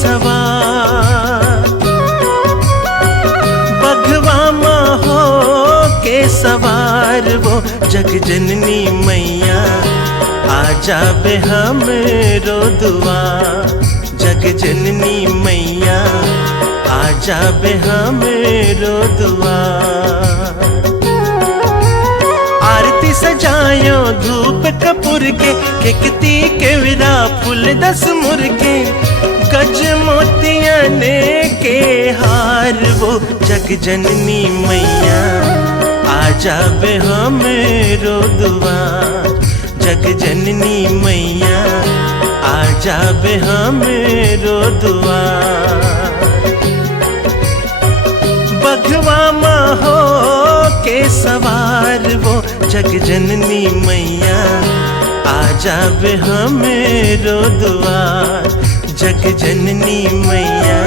सवार, बघवा माँ हो के सवार वो जग जननी मैया आजा बे हमरो दुआर। जग जननी मैया आजा बे हमरो दुआर। आरती सजायो धूप कपूर के, केकती केवरा फूल 10 मुर्गे, गज मोतियन के हार वो जग जननी मैया आजा बे हमरो दुआर। जग जननी मैया आजा बे हमरो दुआर। बघवा माँ हो के सवार वो जग जननी मैया आजा बे हमरो दुआर। जग जननी मैया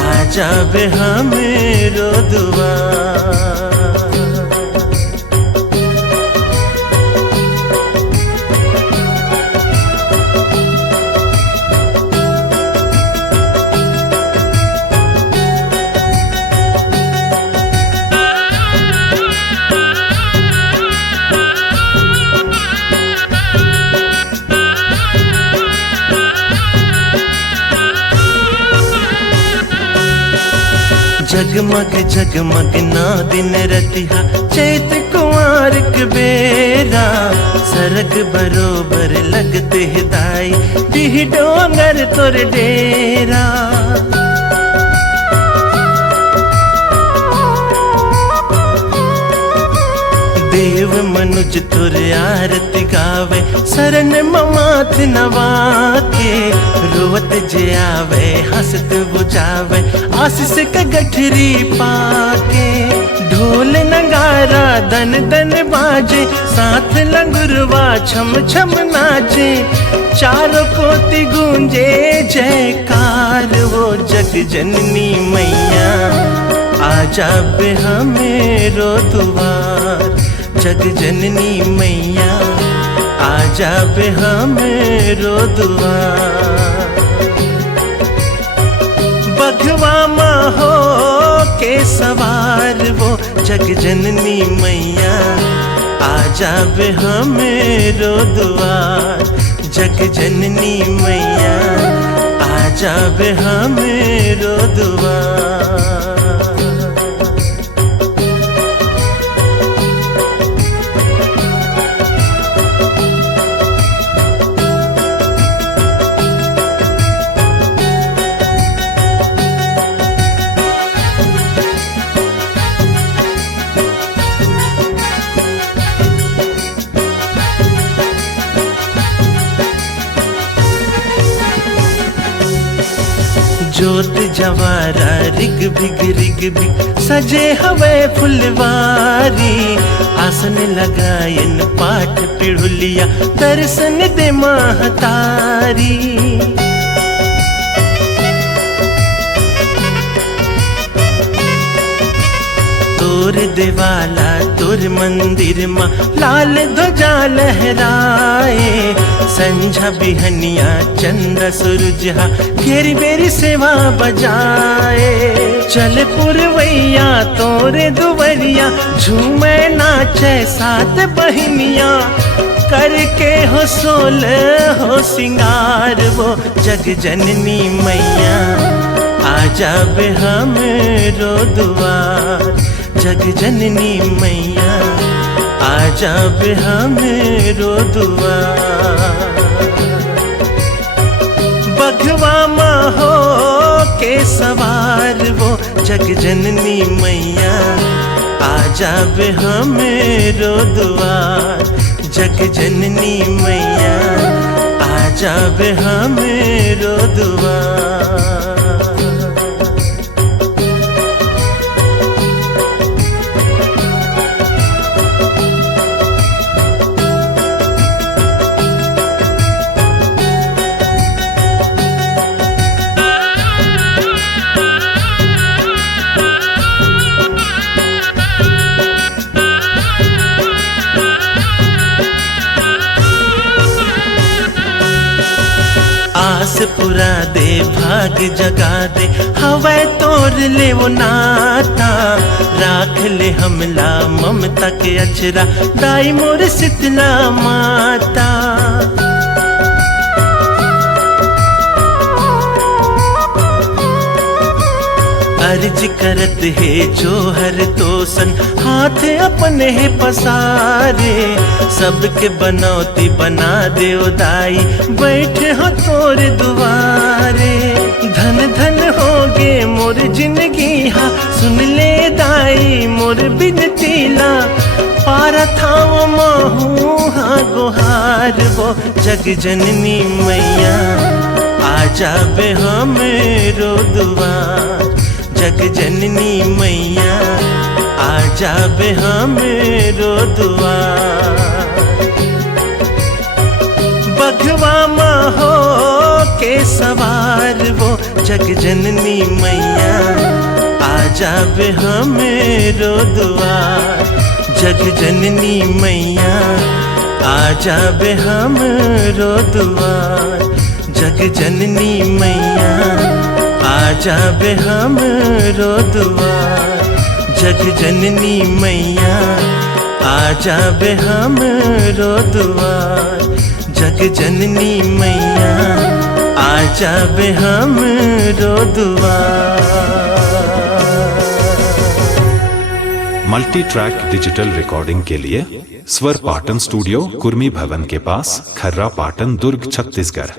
आजा बे हमरो दुआर। जगमग जगमग ना दिन रतिहा चैत कुंवर के बेरा, सरग बरोबर लगते हिदाई दिह डोंगर तोर डेरा। देव मनुज तुर आरती गावे, शरण ममाथ नवा के, रोवत जे आवे हंसत बुझावे आशीष का गठरी पाके। ढोल नगारा दन दन बाजे, साथ लंगुरवा छम छम नाचे, चारों कोटि गूंजे जयकार वो जग जननी मैया आजा बे हमरो दुआर। जग जननी मैया आजा बे हमरो दुआर। बघवा माँ हो के सवार वो जग जननी मैया आजा बे हमरो दुआर। जग जननी मैया आजा बे हमरो दुआर। जोत जवारा रिग बिग सजे हवे फुलवारी, आसन लगायन पाठ पिढ़ुलिया दर्शन दे महतारी। तोर देवाला तोर मंदिर माँ लाल ध्वजा लहराए, संझा बिहनिया चंद्र सूरज घेरी बेरी सेवा बजाए। चल पुरवैया तोरे दुवरिया झूमे नाचे 7 बहिनिया, करके हो 16 हो सिंगार वो जग जननी मैया आजा बे हमरो दुआर। जग जननी मैया आजा बे हमरो दुआर। बघवा माँ हो के सवार वो जग जननी मैया आजा बे हमरो दुआर। जग जननी मैया आजा बे हमरो दुआर। आस पुरा दे भाग जगा दे हवे तोड़ ले वो नाता राख ले हमला ममता के अचरा दाई मोर शीतला माता। अर्ज करत है जो हर तोसन हाथ अपने है पसारे सबके बनौती बना दे दाई बैठे हो तोर दुआरे। धन धन हो गे मोर जिंदगी हा सुन ले दाई मोर बिनतीला पारा था वो महू हा गुहार वो जग जननी मैया आजा बे हमरो दुआर। जग जननी मैया आजा बे हमरो दुआर। बघवा माँ हो के सवार वो जग जननी मैया आजा बे हमरो दुआर। जग जननी मैया आजा बे हमरो दुआर। जग जननी मैया आजा बे हमरो दुआर। जग जननी मैया आजा बे हमरो दुआर। जग जननी मैया आजा बे हमरो दुआर। मल्टी ट्रैक डिजिटल रिकॉर्डिंग के लिए स्वर पाटन स्टूडियो कुर्मी भवन के पास खर्रा पाटन दुर्ग छत्तीसगढ़।